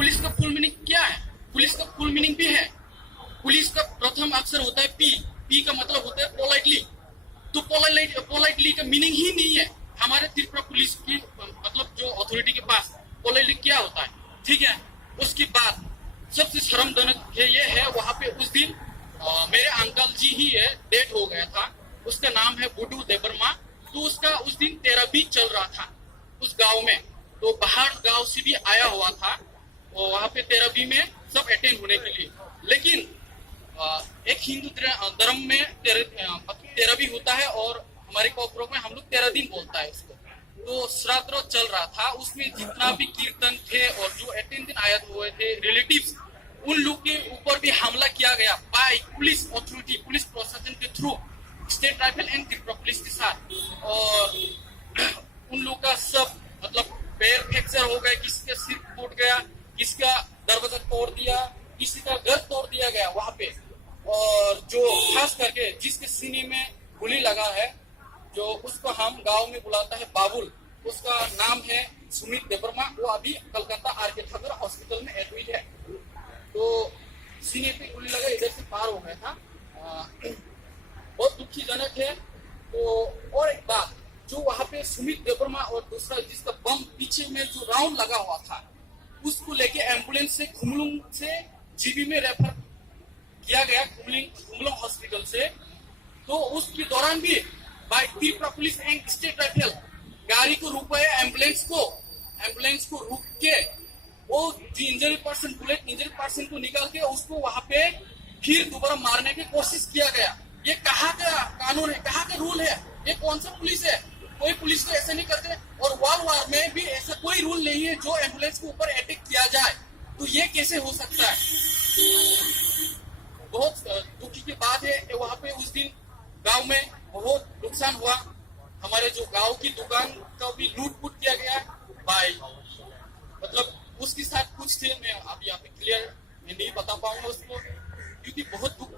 Police का full meaning क्या है? पुलिस का फुल मीनिंग भी है। पुलिस का प्रथम अक्षर होता है पी। पी का मतलब होता है पोलाइटली। तो पोलाइटली का मीनिंग ही नहीं है हमारे त्रिपुरा पुलिस की, मतलब जो अथॉरिटी के पास पोलाइटली क्या होता है, ठीक है। उसके बाद सबसे शर्मजनक ये है, वहां पे उस दिन मेरे अंकल जी ही है, डेथ हो गया था। उसका नाम है बुडू देबरमा। तो उसका उस दिन 13 चल रहा था उस गांव में। तो बाहर गांव से भी आया हुआ था और वहां पे 13 में सब अटेंड होने के लिए। लेकिन एक हिंदू धर्म में 13 होता है और हमारे कोपरों में हम लोग 13 दिन बोलता है उसको। तो श्राद्ध चल रहा था, उसमें जितना भी कीर्तन थे और जो अटेंडेंट आए हुए थे रिलेटिव्स, उन लोग के ऊपर भी हमला किया गया बाय पुलिस अथॉरिटी, पुलिस प्रशासन के through, state rifle and Tripura police के साथ। और उन लोग का सब मतलब पैर फ्रैक्चर हो गए, किसी का सिर फूट गया, किसी का दरवाजा तोड़ दिया, किसी का घर तोड़ दिया गया वहां पे। और जो खास करके जिसके सीने में गोली लगा है, जो उसको हम गांव में बुलाता है बाबुल, उसका नाम है सुमित देबरमा। वो अभी कलकत्ता आर.के. ठाकुर हॉस्पिटल में एडमिट है। तो सीने पे गोली लगा, इधर से पार हो गया था। बहुत दुखीजनक है। तो और एक बात, जो वहां पे सुमित देबरमा और दूसरा जिसका बम पीछे में जो राउंड लगा हुआ था, उसको लेके एम्बुलेंस से खुमलुंग से जीबी में रेफर किया गया, खुमलुंग हॉस्पिटल से। तो उसके दौरान भी by Tripura police and state rifle गाड़ी को रुकवाए, एम्बुलेंस को रुक के वो जो injury person, bullet injury person को निकाल के उसको वहां पे फिर दोबारा मारने की कोशिश किया गया। ये कहाँ का कानून है, कहाँ का रूल है? ये कौन सा पुलिस है? कोई पुलिस तो ऐसा नहीं करते। और वर्ल्ड वार में भी ऐसा कोई रूल नहीं है जो एम्बुलेंस के ऊपर अटैक किया जाए। तो ये कैसे हो सकता है? बहुत दुखी की बात है। वहां पे उस दिन गांव में बहुत नुकसान हुआ। हमारे जो गांव की दुकान का भी लूट किया गया भाई। मतलब उसके साथ कुछ थे, मैं अब यहाँ पे क्लियर मैं नहीं बता पाऊंगा उसको, क्योंकि बहुत दुख